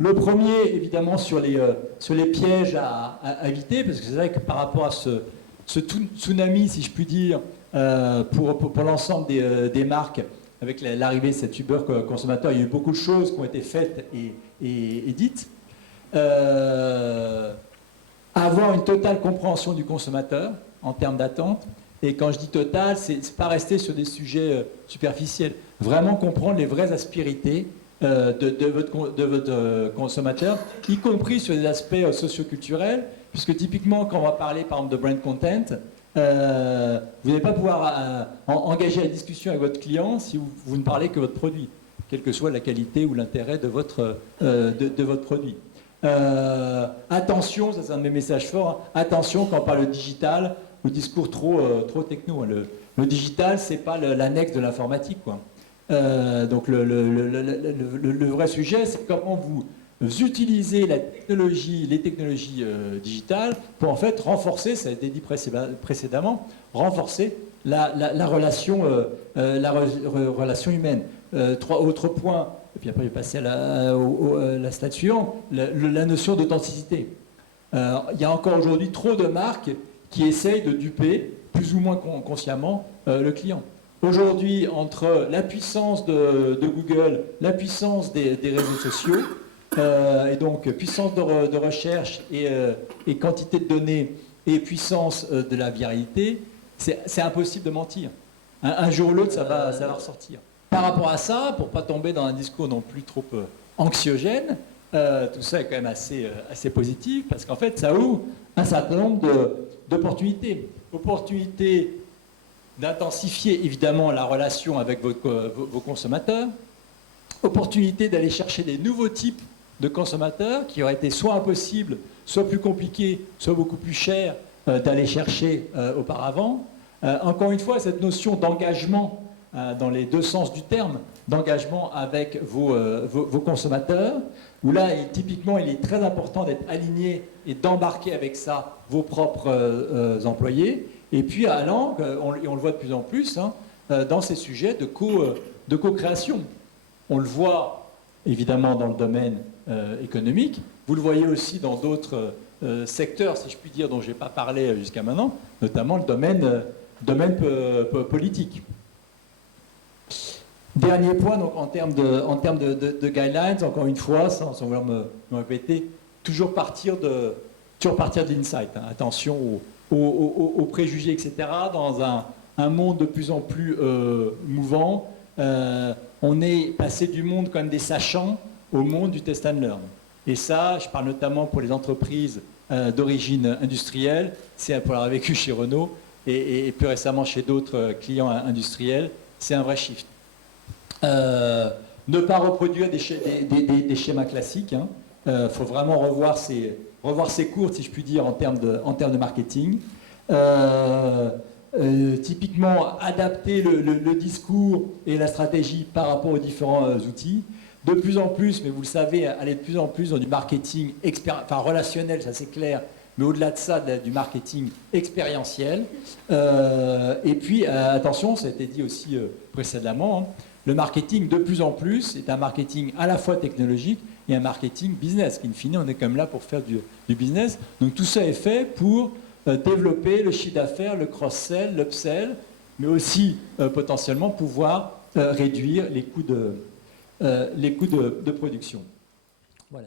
Le premier, évidemment, sur les pièges à éviter, parce que c'est vrai que par rapport à ce tsunami, si je puis dire, pour l'ensemble des marques, avec l'arrivée de cet Uber consommateur, il y a eu beaucoup de choses qui ont été faites et dites. Avoir une totale compréhension du consommateur en termes d'attente. Et quand je dis total, c'est pas rester sur des sujets superficiels. Vraiment comprendre les vraies aspérités de votre consommateur, y compris sur des aspects socioculturels, puisque typiquement, quand on va parler par exemple de brand content, vous n'allez pas pouvoir engager la discussion avec votre client si vous ne parlez que votre produit, quelle que soit la qualité ou l'intérêt de votre produit. Attention, ça c'est un de mes messages forts, attention quand on parle de digital, au discours trop techno. Le digital, c'est pas l'annexe de l'informatique, quoi. Donc le vrai sujet, c'est comment vous utilisez les technologies digitales pour en fait renforcer, ça a été dit précédemment, renforcer la relation humaine. Trois autres points, et puis après je vais passer à la slide suivante, la notion d'authenticité. Il y a encore aujourd'hui trop de marques qui essayent de duper, plus ou moins consciemment, le client. Aujourd'hui, entre la puissance de Google, la puissance des réseaux sociaux, et donc puissance de recherche et quantité de données et puissance de la viralité, c'est impossible de mentir. Un jour ou l'autre, ça va ressortir. Par rapport à ça, pour ne pas tomber dans un discours non plus trop anxiogène, tout ça est quand même assez positif, parce qu'en fait, ça ouvre un certain nombre d'opportunités. Opportunités d'intensifier évidemment la relation avec vos consommateurs, opportunité d'aller chercher des nouveaux types de consommateurs qui auraient été soit impossibles, soit plus compliqués, soit beaucoup plus chers d'aller chercher auparavant. Encore une fois, cette notion d'engagement, dans les deux sens du terme, d'engagement avec vos consommateurs, où là, typiquement, il est très important d'être aligné et d'embarquer avec ça vos propres employés. Et puis allant, et on le voit de plus en plus, dans ces sujets de co-création. On le voit évidemment dans le domaine économique, vous le voyez aussi dans d'autres secteurs, si je puis dire, dont je n'ai pas parlé jusqu'à maintenant, notamment le domaine politique. Dernier point, donc, en termes de guidelines, encore une fois, sans vouloir me répéter, toujours partir de l'insight. Attention aux préjugés, etc. Dans un monde de plus en plus mouvant, on est passé du monde quand même des sachants au monde du test and learn. Et ça, je parle notamment pour les entreprises d'origine industrielle, c'est pour l'avoir vécu chez Renault et plus récemment chez d'autres clients industriels, c'est un vrai shift. Ne pas reproduire des schémas classiques. Faut vraiment revoir ses cours, si je puis dire, en termes de marketing. Typiquement, adapter le discours et la stratégie par rapport aux différents outils. De plus en plus, mais vous le savez, aller de plus en plus dans du marketing relationnel, ça c'est clair, mais au-delà de ça, du marketing expérientiel. Et puis, attention, ça a été dit aussi précédemment, le marketing de plus en plus est un marketing à la fois technologique et un marketing business. In fine, on est quand même là pour faire du business. Donc tout ça est fait pour développer le chiffre d'affaires, le cross-sell, l'upsell, mais aussi potentiellement pouvoir réduire les coûts de production. Voilà.